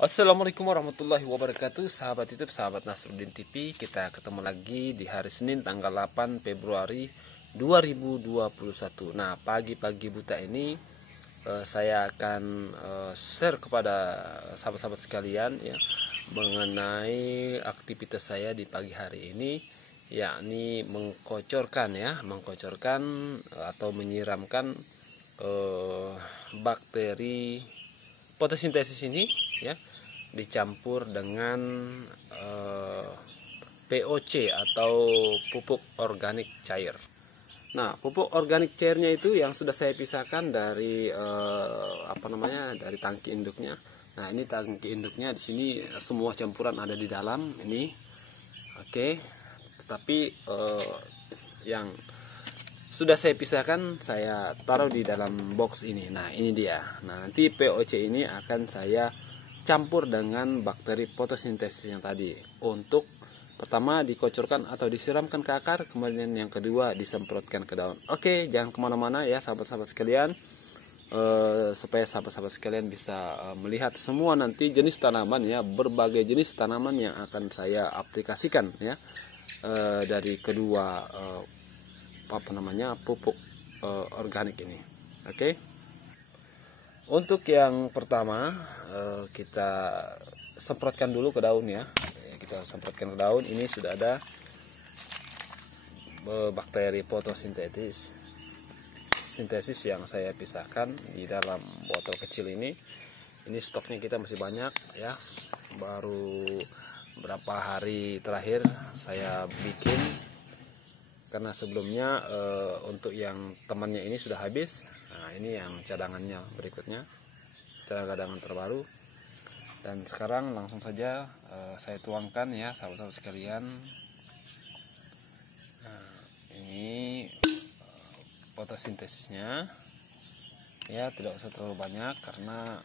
Assalamualaikum warahmatullahi wabarakatuh. Sahabat YouTube, sahabat Nasruddin TV. Kita ketemu lagi di hari Senin tanggal 8 Februari 2021. Nah, pagi-pagi buta ini saya akan share kepada sahabat-sahabat sekalian ya mengenai aktivitas saya di pagi hari ini, yakni mengkocorkan atau menyiramkan bakteri fotosintesis ini ya dicampur dengan POC atau pupuk organik cair. Nah, pupuk organik cairnya itu yang sudah saya pisahkan dari dari tangki induknya. Nah, ini tangki induknya, di sini semua campuran ada di dalam ini. Oke. Tetapi yang sudah saya pisahkan saya taruh di dalam box ini. Nah, ini dia. Nah, nanti POC ini akan saya campur dengan bakteri fotosintesis yang tadi untuk pertama dikocorkan atau disiramkan ke akar, kemudian yang kedua disemprotkan ke daun. Oke, jangan kemana-mana ya sahabat-sahabat sekalian, supaya sahabat-sahabat sekalian bisa melihat semua nanti jenis tanaman ya, berbagai jenis tanaman yang akan saya aplikasikan ya dari kedua pupuk organik ini. Oke. Untuk yang pertama kita semprotkan dulu ke daun ya. Kita semprotkan ke daun. Ini sudah ada bakteri fotosintesis yang saya pisahkan di dalam botol kecil ini. Ini stoknya kita masih banyak ya. Baru berapa hari terakhir saya bikin, karena sebelumnya untuk yang temannya ini sudah habis. Nah, ini yang cadangannya berikutnya, cadangan terbaru. Dan sekarang langsung saja saya tuangkan ya sahabat-sahabat sekalian. Nah, ini fotosintesisnya ya, tidak usah terlalu banyak karena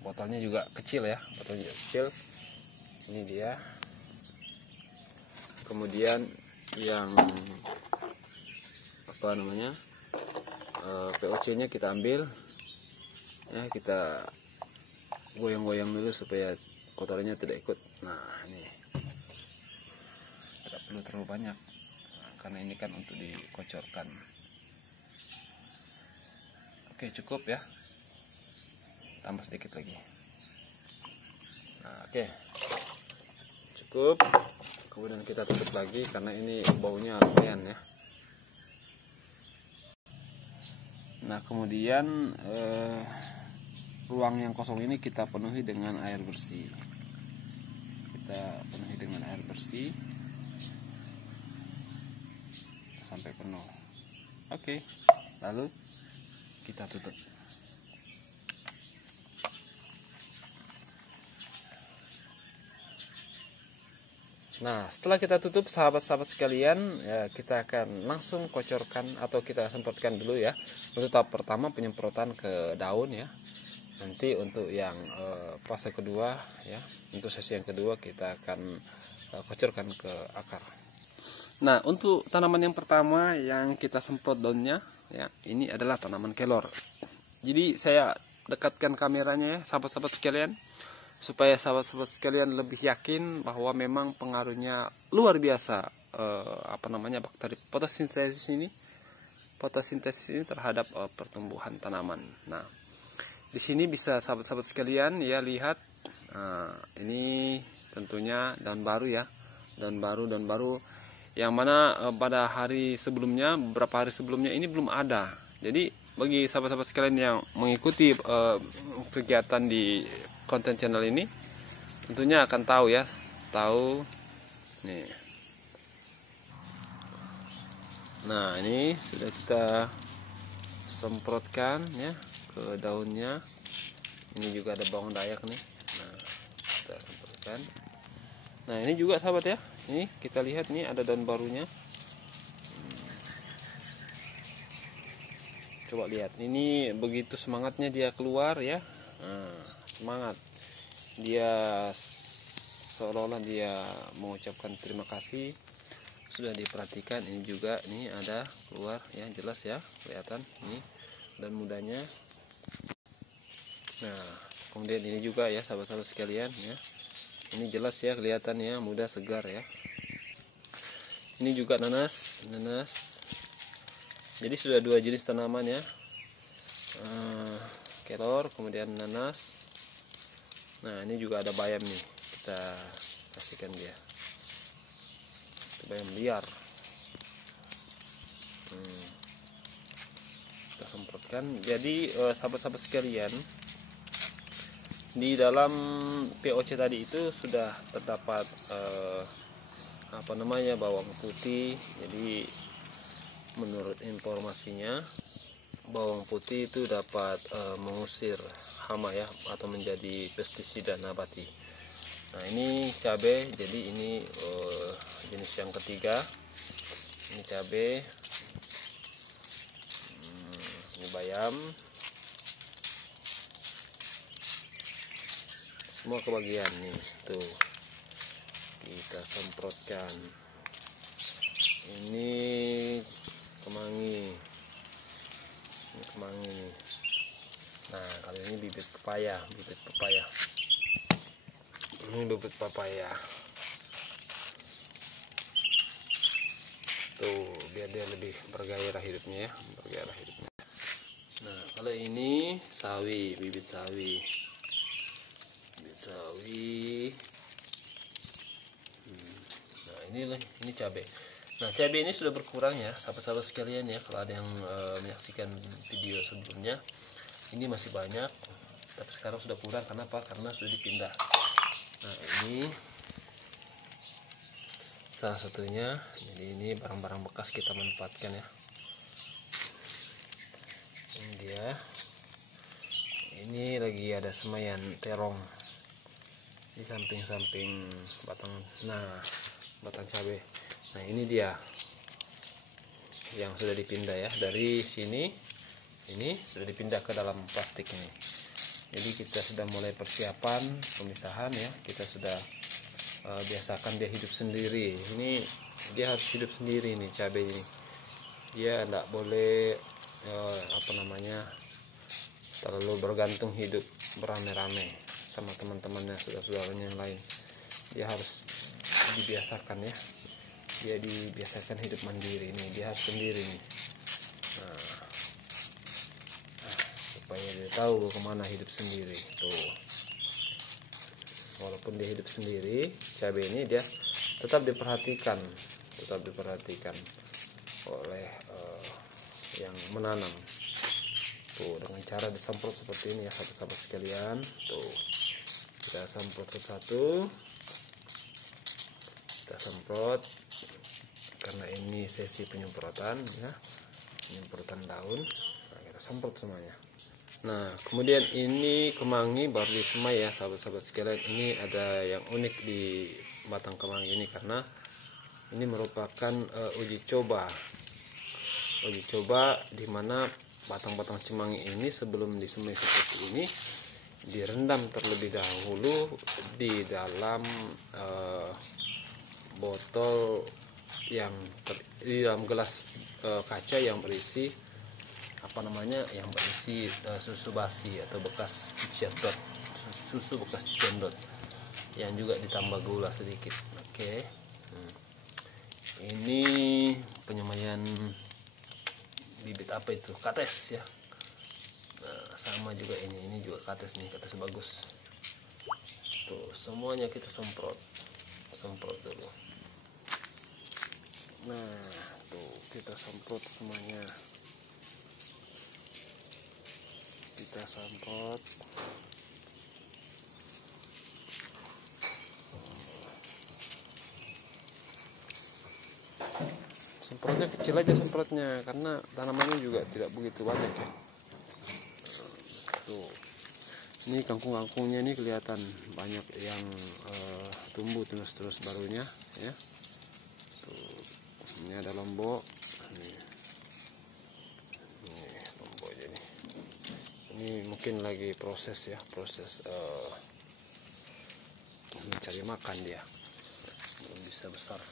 botolnya juga kecil ya, botolnya kecil. Ini dia. Kemudian yang POC-nya kita ambil ya, kita goyang-goyang dulu supaya kotorannya tidak ikut. Nah, ini tidak perlu terlalu banyak karena ini kan untuk dikocorkan. Oke, cukup ya, tambah sedikit lagi. Nah, oke, cukup. Kemudian kita tutup lagi karena ini baunya lumayan ya. Nah, kemudian ruang yang kosong ini kita penuhi dengan air bersih. Sampai penuh. Oke, lalu kita tutup. Nah, setelah kita tutup sahabat-sahabat sekalian ya, kita akan langsung kocorkan atau kita semprotkan dulu ya. Untuk tahap pertama penyemprotan ke daun ya. Nanti untuk yang fase kedua ya, untuk sesi yang kedua kita akan kocorkan ke akar. Nah, untuk tanaman yang pertama yang kita semprot daunnya ya, ini adalah tanaman kelor. Jadi saya dekatkan kameranya ya sahabat-sahabat sekalian, supaya sahabat-sahabat sekalian lebih yakin bahwa memang pengaruhnya luar biasa bakteri fotosintesis ini terhadap pertumbuhan tanaman. Nah, di sini bisa sahabat-sahabat sekalian ya lihat, ini tentunya daun baru ya, daun baru yang mana pada beberapa hari sebelumnya ini belum ada. Jadi bagi sahabat-sahabat sekalian yang mengikuti kegiatan di konten channel ini tentunya akan tahu nih. Nah, ini sudah kita semprotkan ya ke daunnya. Ini juga ada bawang dayak nih. Nah, kita semprotkan. Nah, ini juga sahabat ya, ini kita lihat nih ada daun barunya. Coba lihat, ini begitu semangatnya dia keluar ya. Nah, semangat dia, seolah-olah dia mengucapkan terima kasih sudah diperhatikan. Ini juga nih ada keluar ya, jelas ya kelihatan ini dan mudanya. Nah, kemudian ini juga ya sahabat-sahabat sekalian ya, ini jelas ya kelihatannya muda segar ya. Ini juga nanas, jadi sudah dua jenis tanaman ya, kelor kemudian nanas. Nah ini juga ada bayam nih, kita kasihkan dia, itu bayam liar. Kita semprotkan. Jadi sahabat-sahabat sekalian, di dalam POC tadi itu sudah terdapat bawang putih. Jadi menurut informasinya bawang putih itu dapat mengusir hama ya, atau menjadi pestisida nabati. Nah ini cabai, jadi ini jenis yang ketiga. Ini cabai, ini bayam, semua kebagian nih tuh, kita semprotkan. Ini kemangi, nah kali ini bibit pepaya, ini bibit papaya tuh, biar dia lebih bergairah hidupnya ya, Nah kalau ini sawi, bibit sawi. Nah ini cabai. Nah cabai ini sudah berkurang ya sahabat-sahabat sekalian ya. Kalau ada yang menyaksikan video sebelumnya, ini masih banyak, tapi sekarang sudah kurang. Kenapa? Karena sudah dipindah. Nah ini salah satunya. Jadi ini barang-barang bekas kita manfaatkan ya. Ini dia. Ini lagi ada semaian terong di samping-samping batang cabai. Nah ini dia yang sudah dipindah ya, dari sini ini sudah dipindah ke dalam plastik ini. Jadi kita sudah mulai persiapan pemisahan ya. Kita sudah biasakan dia hidup sendiri. Ini dia harus hidup sendiri nih cabai ini. Dia tidak boleh terlalu bergantung hidup beramai-ramai sama teman-temannya, saudara-saudaranya yang lain. Dia harus dibiasakan ya, dia dibiasakan hidup mandiri nih, dia harus sendiri nih. Supaya dia tahu kemana hidup sendiri tuh. Walaupun dia hidup sendiri, cabai ini dia tetap diperhatikan oleh yang menanam tuh, dengan cara disemprot seperti ini ya sahabat-sahabat sekalian. Tuh kita semprot satu-satu, kita semprot karena ini sesi penyemprotan ya, penyemprotan daun. Nah, kita semprot semuanya. Nah kemudian ini kemangi baru disemai ya sahabat-sahabat sekalian. Ini ada yang unik di batang kemangi ini, karena ini merupakan uji coba di mana batang-batang kemangi ini sebelum disemai seperti ini direndam terlebih dahulu di dalam botol di dalam gelas kaca yang berisi susu basi atau bekas cucian dot, susu bekas cucian dot yang juga ditambah gula sedikit. Oke. Ini penyemaian bibit apa itu, kates ya. Nah, sama juga ini juga kates nih, kates bagus tuh. Semuanya kita semprot dulu. Nah tuh kita semprot semuanya, kita semprot. Semprotnya kecil aja semprotnya, karena tanamannya juga tidak begitu banyak ya. Tuh, ini kangkung-kangkungnya ini kelihatan banyak yang tumbuh terus barunya ya. Tuh, ini ada lombok. Ini lombok jadi. Ini mungkin lagi proses mencari makan dia, belum bisa besar.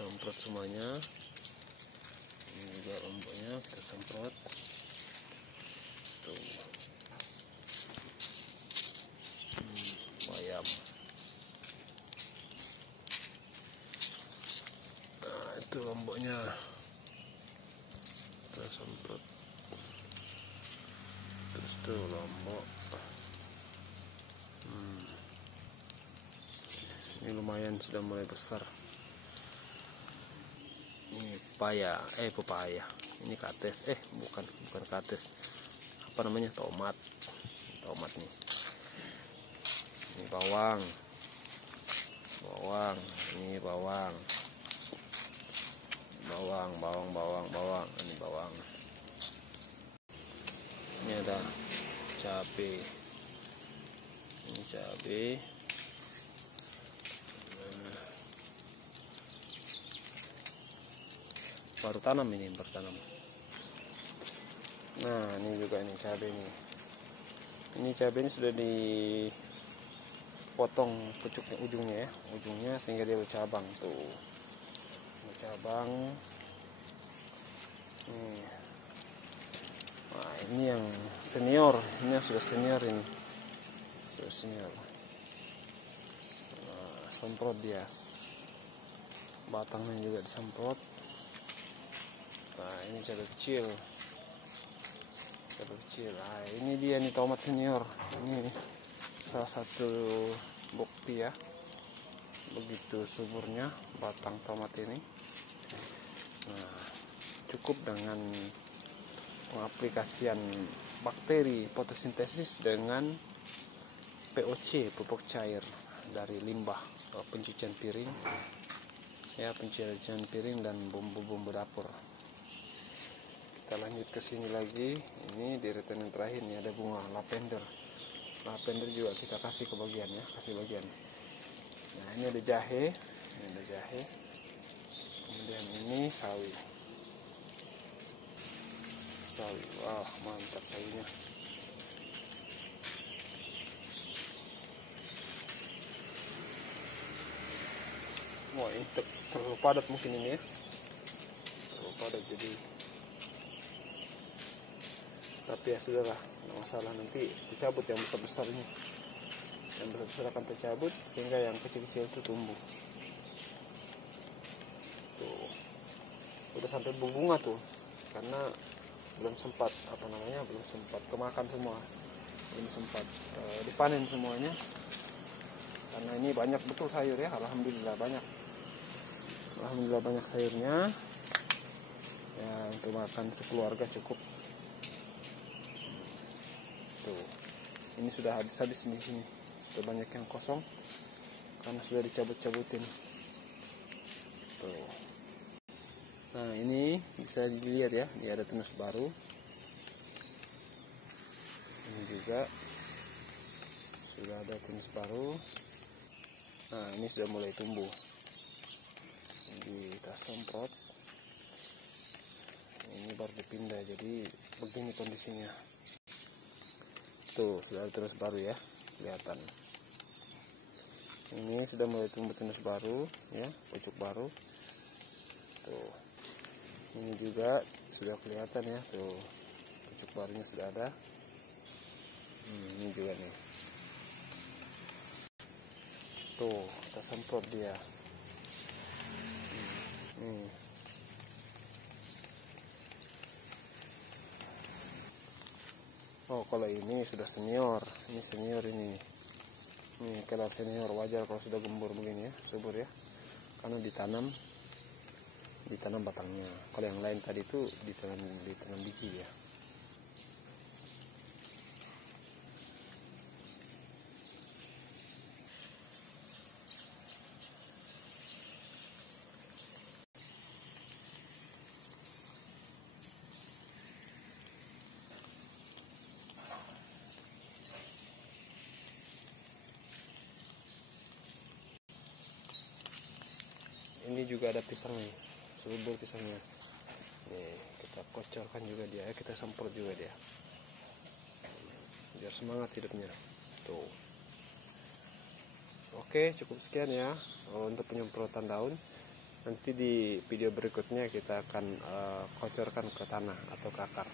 Semprot semuanya. Ini juga lomboknya kita semprot tuh. lomboknya kita semprot. Terus tuh lombok. Ini lumayan sudah mulai besar. Ini pepaya. Ini kates. Bukan kates. Apa namanya? Tomat nih. Ini bawang. Ini bawang. Ini bawang. Ini ada cabai. Ini cabai. Baru tanam. Nah, ini juga ini cabai nih. Ini cabai ini sudah dipotong pucuknya, ujungnya sehingga dia bercabang tuh. Bercabang. Nih. Nah, ini yang senior, ini yang sudah senior ini. Nah, semprot dia. Batangnya juga disemprot. Nah, ini cabai kecil. Nah, ini dia nih tomat senior. Ini salah satu bukti ya, begitu suburnya batang tomat ini. Nah, cukup dengan pengaplikasian bakteri fotosintesis dengan POC, pupuk cair dari limbah pencucian piring dan bumbu-bumbu dapur. Kita lanjut ke sini lagi. Ini di reten yang terakhir nih ada bunga lavender juga kita kasih bagian. Nah, ini ada jahe, kemudian ini sawi. Wah, mantap sawinya. Wah, ini terlalu padat mungkin ini ya, jadi tapi ya sudahlah, nggak masalah, nanti dicabut yang besar ini, akan tercabut sehingga yang kecil-kecil itu tumbuh. Tuh, udah sampai berbunga tuh, karena belum sempat kemakan semua, belum sempat dipanen semuanya, karena ini banyak betul sayur ya. Alhamdulillah banyak sayurnya ya, untuk makan sekeluarga cukup. Tuh, ini sudah habis di sini, sudah banyak yang kosong karena sudah dicabut-cabutin. Tuh. Nah, ini bisa dilihat ya, ini ada tunas baru. Ini juga sudah ada tunas baru. Nah, ini sudah mulai tumbuh. Kita semprot. Ini baru dipindah, jadi begini kondisinya. Tuh, sudah ada tunas baru ya, kelihatan. Ini sudah mulai tumbuh tunas baru ya, pucuk baru. Tuh. Ini juga sudah kelihatan ya, tuh pucuk barunya sudah ada. Ini juga nih. Tuh, kita semprot dia. Oh, kalau ini sudah senior. Ini senior ini. Nih, kalau senior wajar kalau sudah gembur begini ya, subur ya. Karena ditanam batangnya. Kalau yang lain tadi itu ditanam biji ya. Ini juga ada pisang nih, subur pisangnya. Nih, kita kocorkan juga dia, kita semprot juga dia, biar semangat hidupnya. Tuh. Oke, cukup sekian ya untuk penyemprotan daun. Nanti di video berikutnya kita akan kocorkan ke tanah atau ke akar.